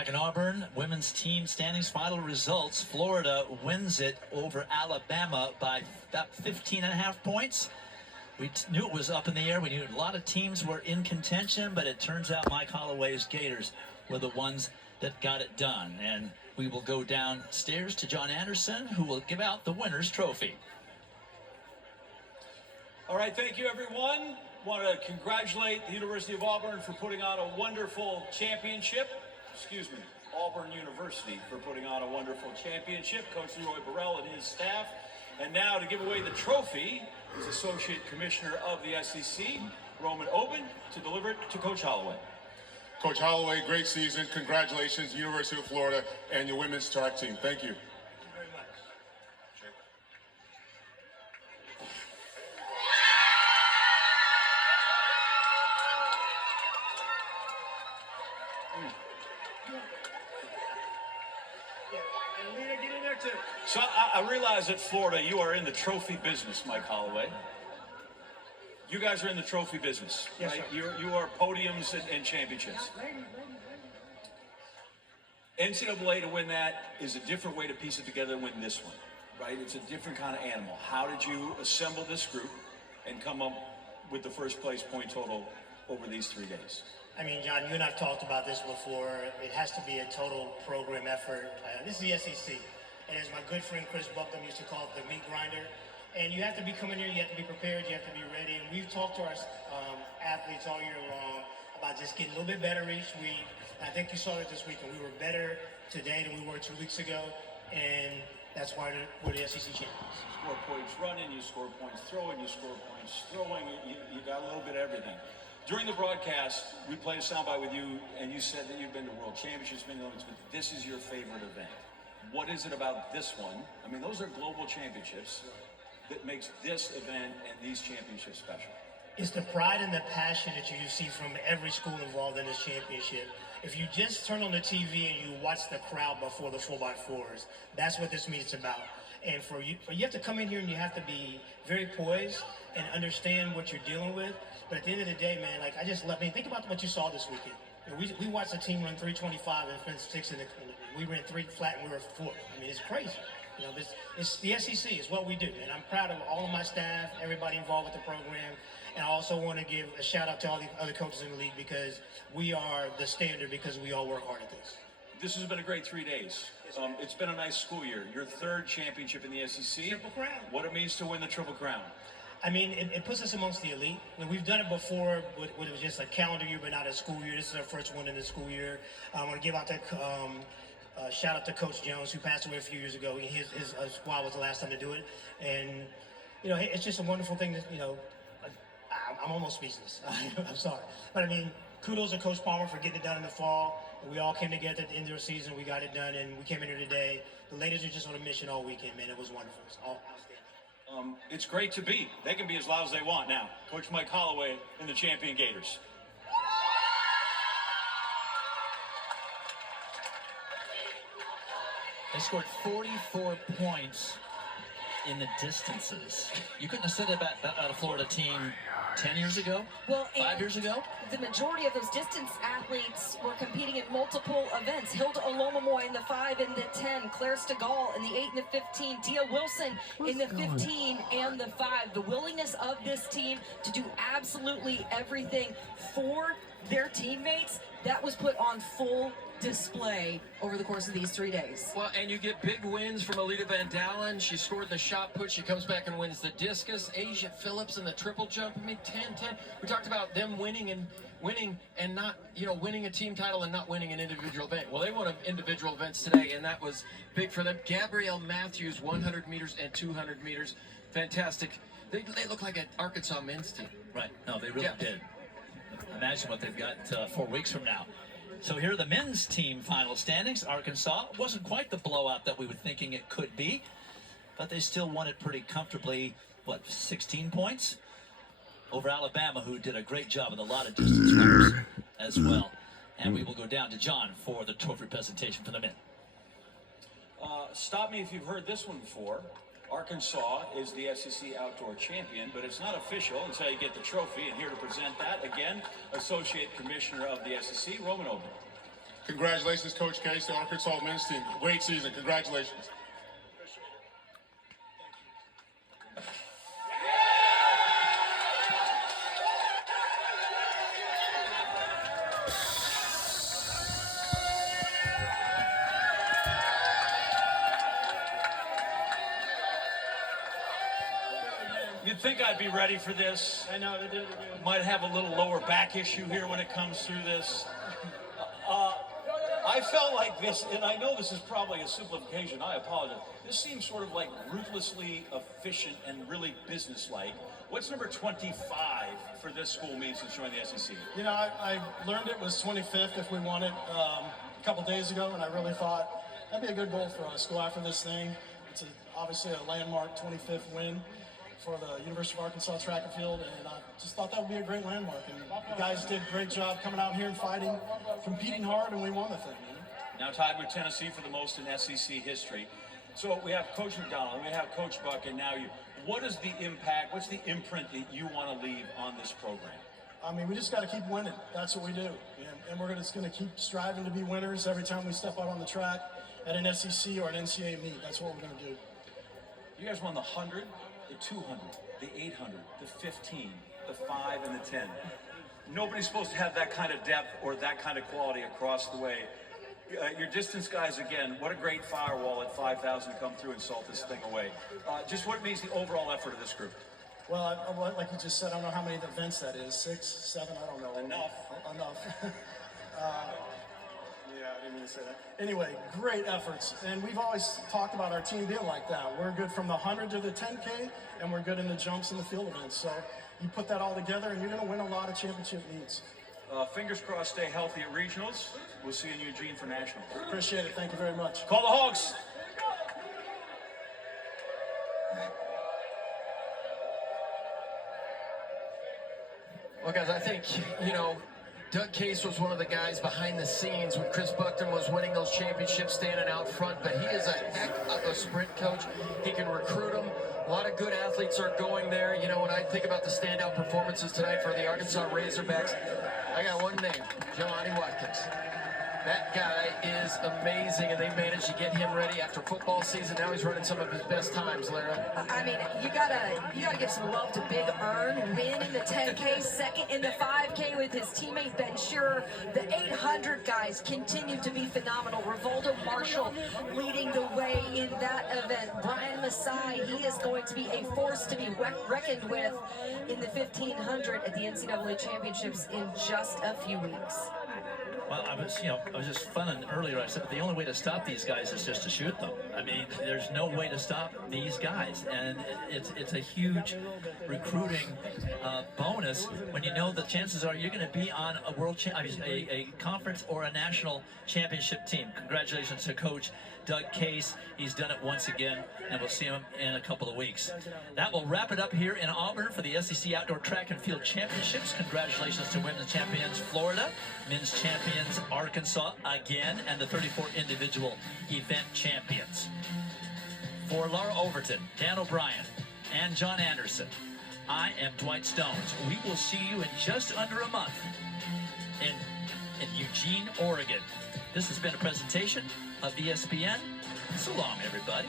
Back in Auburn, women's team standings final results. Florida wins it over Alabama by about 15.5 points. We knew it was up in the air. We knew a lot of teams were in contention, but it turns out Mike Holloway's Gators were the ones that got it done. And we will go downstairs to John Anderson, who will give out the winner's trophy. All right, thank you, everyone. Want to congratulate the University of Auburn for putting on a wonderful championship. Excuse me, Auburn University for putting on a wonderful championship. Coach Leroy Burrell and his staff. And now to give away the trophy is Associate Commissioner of the SEC, Roman Oben, to deliver it to Coach Holloway. Coach Holloway, great season. Congratulations, University of Florida and your women's track team. Thank you. So I realize at Florida you are in the trophy business, Mike Holloway. You guys are in the trophy business, yes, right? Sir. You are podiums and championships. NCAA to win that is a different way to piece it together than win this one, right? It's a different kind of animal. How did you assemble this group and come up with the first place point total over these 3 days? I mean, John, you and I've talked about this before. It has to be a total program effort. This is the SEC. And as my good friend Chris Bucknam used to call it, the meat grinder. And you have to be coming here, you have to be prepared, you have to be ready. And we've talked to our athletes all year long about just getting a little bit better each week. I think you saw it this week, and we were better today than we were 2 weeks ago. And that's why we're the SEC champions. You score points running, you score points throwing, you score points throwing. You got a little bit of everything. During the broadcast, we played a soundbite with you, and you said that you've been to World Championships, been to Olympics, but this is your favorite event. What is it about this one? I mean, those are global championships that makes this event and these championships special. It's the pride and the passion that you see from every school involved in this championship. If you just turn on the TV and you watch the crowd before the 4x4s, that's what this meet's about. And for you have to come in here and you have to be very poised and understand what you're dealing with. But at the end of the day, man, like think about what you saw this weekend. We watched a team run 325 and finished 6 in the. We ran 3 flat and we were 4th. I mean, it's crazy. You know, it's the SEC. It's what we do, and I'm proud of all of my staff, everybody involved with the program. And I also want to give a shout out to all the other coaches in the league because we are the standard because we all work hard at this. This has been a great 3 days. It's been a nice school year. Your 3rd championship in the SEC. Triple Crown. What it means to win the Triple Crown. I mean, it puts us amongst the elite. I mean, we've done it before when it was just a calendar year, but not a school year. This is our first one in the school year. I want to give out that shout out to Coach Jones, who passed away a few years ago. His squad was the last time to do it. And, you know, it's just a wonderful thing that, you know, I'm almost speechless. I'm sorry. But, I mean, kudos to Coach Palmer for getting it done in the fall. We all came together at the end of the season. We got it done, and we came in here today. The ladies are just on a mission all weekend, man. It was wonderful. It's all outstanding. It's great to be. They can be as loud as they want now. Coach Mike Holloway and the champion Gators. They scored 44 points in the distances. You couldn't have said that about a Florida team 10 years ago? Well, 5 years ago? The majority of those distance athletes were competing in multiple events. Hilda Olomomoy in the 5 and the 10, Claire Stegall in the 8 and the 15, Tia Wilson in the 15 and the 5. The willingness of this team to do absolutely everything for their teammates, that was put on full display over the course of these 3 days. Well, and you get big wins from Alita Van Dalen. She scored the shot put. She comes back and wins the discus. Asia Phillips in the triple jump. I mean, 10-10. We talked about them winning and not, you know, winning a team title and not winning an individual event. Well, they won individual events today, and that was big for them. Gabrielle Matthews, 100 meters and 200 meters. Fantastic. They look like an Arkansas men's team. Right. No, they really did. Imagine what they've got 4 weeks from now. So here are the men's team final standings. Arkansas wasn't quite the blowout that we were thinking it could be, but they still won it pretty comfortably. What, 16 points? Over Alabama, who did a great job with a lot of distance runners as well. And we will go down to John for the trophy presentation for the men. Stop me if you've heard this one before. Arkansas is the SEC outdoor champion, but it's not official until you get the trophy. And here to present that, again, Associate Commissioner of the SEC, Roman Oben. Congratulations, Coach Case, the Arkansas men's team. Great season. Congratulations. You'd think I'd be ready for this. I know, they did. Might have a little lower back issue here when it comes through this. I felt like this, and I know this is probably a simplification, I apologize. This seems sort of like ruthlessly efficient and really businesslike. What's number 25 for this school mean since joining the SEC? You know, I learned it was 25th if we won it a couple days ago, and I really thought that'd be a good goal for us. Go after this thing. It's obviously a landmark 25th win for the University of Arkansas track and field, and I just thought that would be a great landmark. And the guys did a great job coming out here and fighting, competing hard, and we won the thing. Now tied with Tennessee for the most in SEC history. So we have Coach McDonald, we have Coach Buck, and now you. What is the impact, what's the imprint that you want to leave on this program? I mean, we just got to keep winning. That's what we do. And we're just going to keep striving to be winners every time we step out on the track at an SEC or an NCAA meet. That's what we're going to do. You guys won the 100, the 200, the 800, the 15, the 5, and the 10. Nobody's supposed to have that kind of depth or that kind of quality across the way. Your distance guys, again, what a great firewall at 5,000 to come through and salt this thing away. Just what means the overall effort of this group? Well, like you just said, I don't know how many events that is. 6, 7, I don't know. Enough. Yeah, I didn't mean to say that. Anyway, great efforts. And we've always talked about our team being like that. We're good from the 100 to the 10K, and we're good in the jumps and the field events. So you put that all together, and you're going to win a lot of championship meets. Fingers crossed, stay healthy at regionals. We'll see you in Eugene for nationals. Appreciate it. Thank you very much. Call the Hogs. Well, guys, I think, you know, Doug Case was one of the guys behind the scenes when Chris Buckton was winning those championships, standing out front, but he is a heck of a sprint coach. He can recruit them. A lot of good athletes are going there. You know, when I think about the standout performances tonight for the Arkansas Razorbacks, I got one name, Jelani Watkins. That guy is amazing, and they managed to get him ready after football season. Now he's running some of his best times, Lara. I mean, you gotta give some love to Big Earn, win in the 10K, second in the 5K with his teammate Ben Shearer. The 800 guys continue to be phenomenal. Rivaldo Marshall leading the way in that event. Brian Masai, he is going to be a force to be reckoned with in the 1500 at the NCAA Championships in just a few weeks. Well, I was just funning earlier. I said the only way to stop these guys is just to shoot them. I mean, there's no way to stop these guys, and it's a huge recruiting bonus when you know the chances are you're going to be on a conference or a national championship team. Congratulations to Coach Doug Case. He's done it once again, and we'll see him in a couple of weeks. That will wrap it up here in Auburn for the SEC Outdoor Track and Field Championships. Congratulations to women's champions Florida, men's champions Arkansas again, and the 34 individual event champions. For Laura Overton, Dan O'Brien, and John Anderson, I am Dwight Stones. We will see you in just under a month in Eugene, Oregon. This has been a presentation of ESPN. So long, everybody.